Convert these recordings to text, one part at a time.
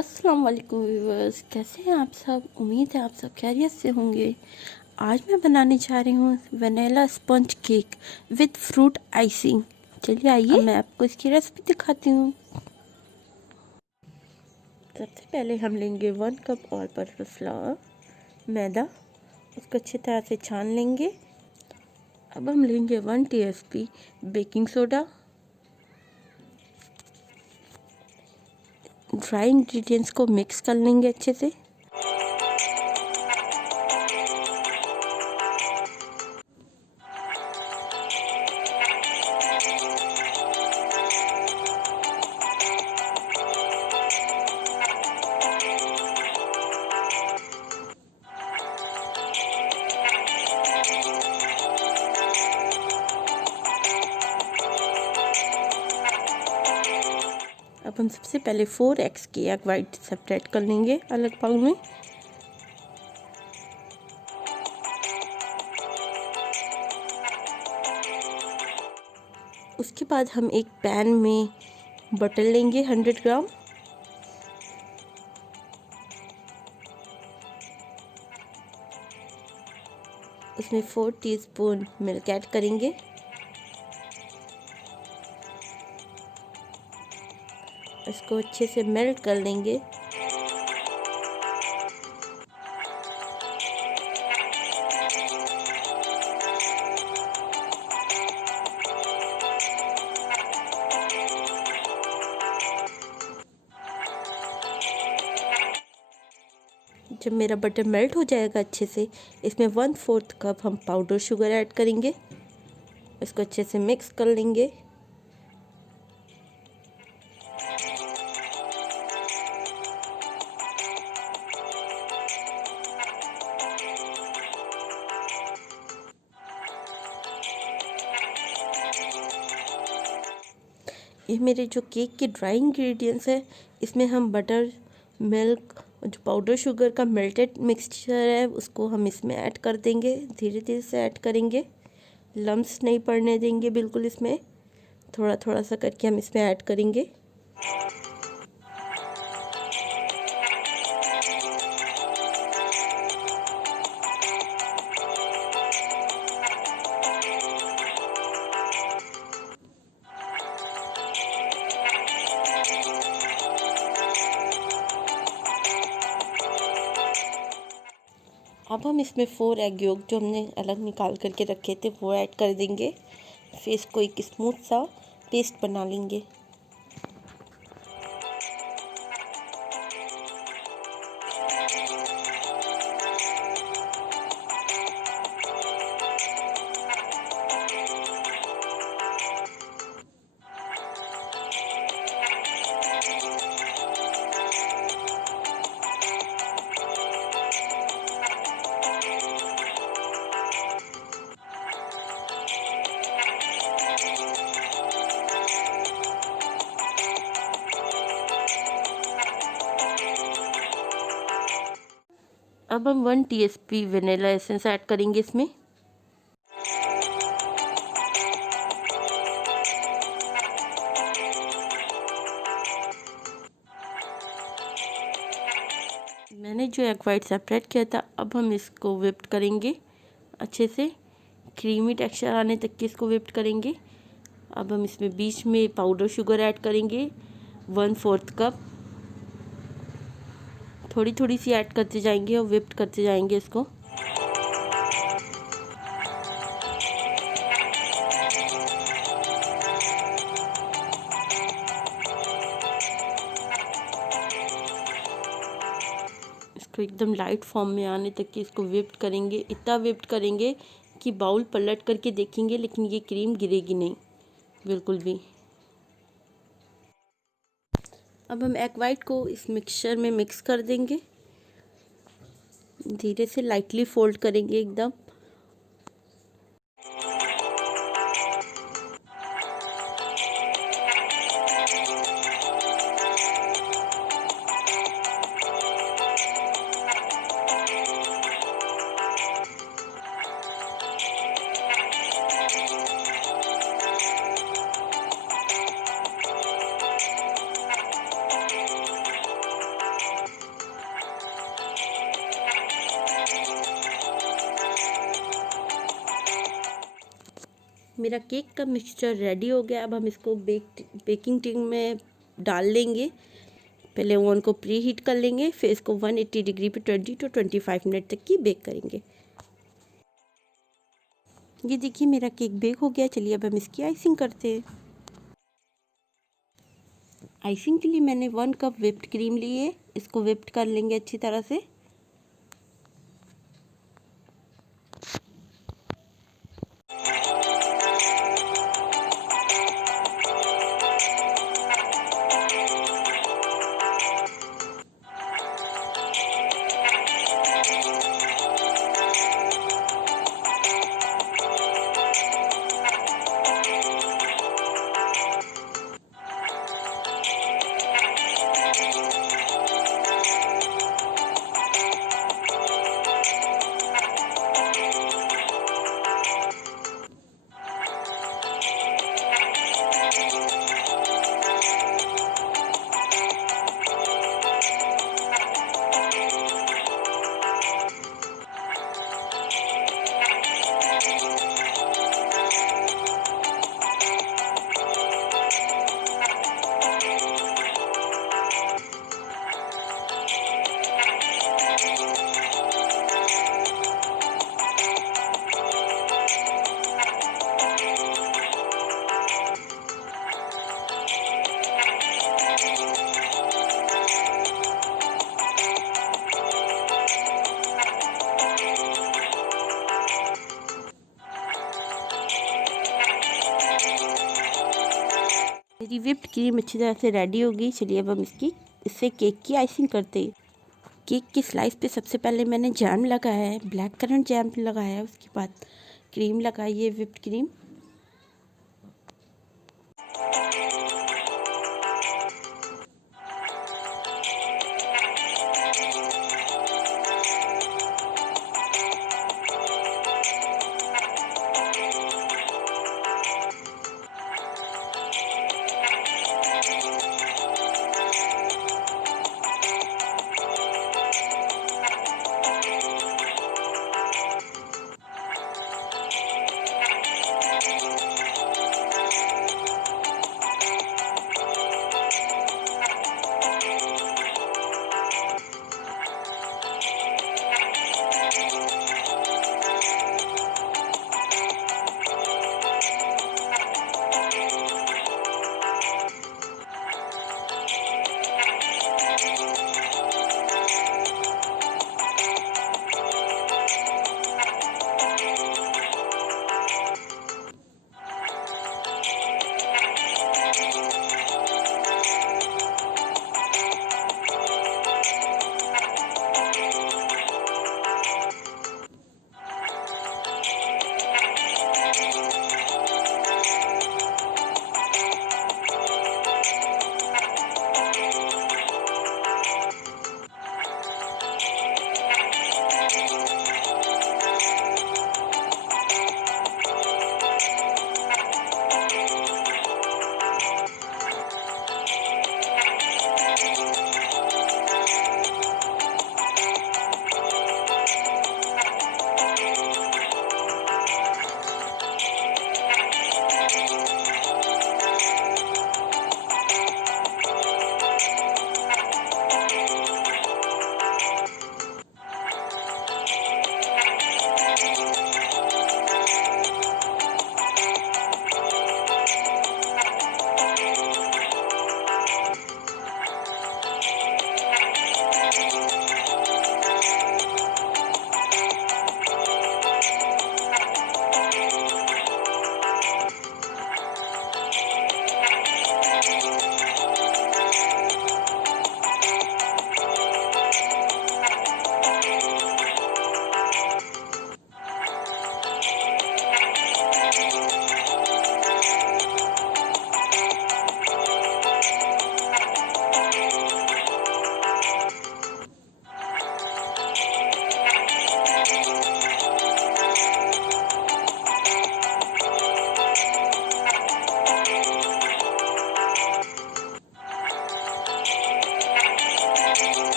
अस्सलाम वालेकुम व्यूअर्स, कैसे हैं आप सब। उम्मीद है आप सब खैरियत से होंगे। आज मैं बनाने जा रही हूँ vanilla sponge cake with fruit icing. चलिए आइए मैं आपको इसकी रेसिपी दिखाती हूँ। सबसे पहले हम लेंगे 1 कप ऑल पर्पस फ्लावर मैदा, उसको अच्छी तरह से छान लेंगे। अब हम लेंगे 1 teaspoon baking soda. Dry ingredients को मिक्स कर लेंगे अच्छे से। अब हम सबसे पहले 4 एग्स के एग वाइट सेपरेट कर लेंगे अलग बाउल में। उसके बाद हम एक पैन में बटर लेंगे 100 ग्राम। उसमें 4 टीस्पून मिल्क ऐड करेंगे। इसको अच्छे से मेल्ट कर लेंगे। जब मेरा बटर मेल्ट हो जाएगा अच्छे से, इसमें 1/4 कप हम पाउडर शुगर ऐड करेंगे। इसको अच्छे से मिक्स कर लेंगे। ये मेरे जो केक के ड्राई इंग्रेडिएंट्स है, इसमें हम बटर, मिल्क, जो पाउडर शुगर का मेल्टेड मिक्सचर है उसको हम इसमें ऐड कर देंगे। धीरे धीरे से ऐड करेंगे, लम्स नहीं पड़ने देंगे बिल्कुल। इसमें थोड़ा थोड़ा सा करके हम इसमें ऐड करेंगे। अब हम इसमें 4 एग योक जो हमने अलग निकाल करके रखे थे वो ऐड कर देंगे। फिर इसको एक स्मूथ सा पेस्ट बना लेंगे। अब हम 1 टीस्पून वनीला एसेंस ऐड करेंगे इसमें। मैंने जो एग वाइट सेपरेट किया था, अब हम इसको व्हिप्ड करेंगे अच्छे से। क्रीमी टेक्सचर आने तक के इसको व्हिप्ड करेंगे। अब हम इसमें बीच में पाउडर शुगर ऐड करेंगे 1/4 कप। थोड़ी थोड़ी सी ऐड करते जाएंगे और व्हिप्ड करते जाएंगे इसको। इसको एकदम लाइट फॉर्म में आने तक कि इसको व्हिप्ड करेंगे। इतना व्हिप्ड करेंगे कि बाउल पलट करके देखेंगे लेकिन ये क्रीम गिरेगी नहीं बिल्कुल भी। अब हम एग वाइट को इस मिक्सचर में मिक्स कर देंगे। धीरे से लाइटली फोल्ड करेंगे एकदम। मेरा केक का मिक्सचर रेडी हो गया। अब हम इसको बेकिंग टिन में डाल लेंगे। पहले ओवन को प्री हीट कर लेंगे, फिर इसको 180 डिग्री पे 20 to 25 मिनट तक की बेक करेंगे। ये देखिए मेरा केक बेक हो गया। चलिए अब हम इसकी आइसिंग करते हैं। आइसिंग के लिए मैंने 1 कप व्हिप्ड क्रीम ली है। इसको व्हिप्ड कर लेंगे अच्छी तरह से। मेरी व्हिप्ड क्रीम अच्छी तरह से रेडी हो गई। चलिए अब हम इससे केक की आइसिंग करते हैं। केक की स्लाइस पे सबसे पहले मैंने जैम लगाया है, ब्लैक करंट जैम लगाया है। उसके बाद क्रीम लगाई है, व्हिप्ड क्रीम।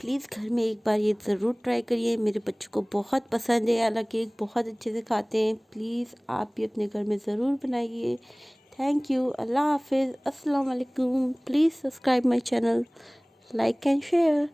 प्लीज़ घर में एक बार ये ज़रूर ट्राई करिए, मेरे बच्चों को बहुत पसंद है, वाला केक बहुत अच्छे से खाते हैं। प्लीज़ आप भी अपने घर में ज़रूर बनाइए। थैंक यू, अल्लाह हाफिज़, अस्सलाम वालेकुम। Please subscribe my channel, like and share.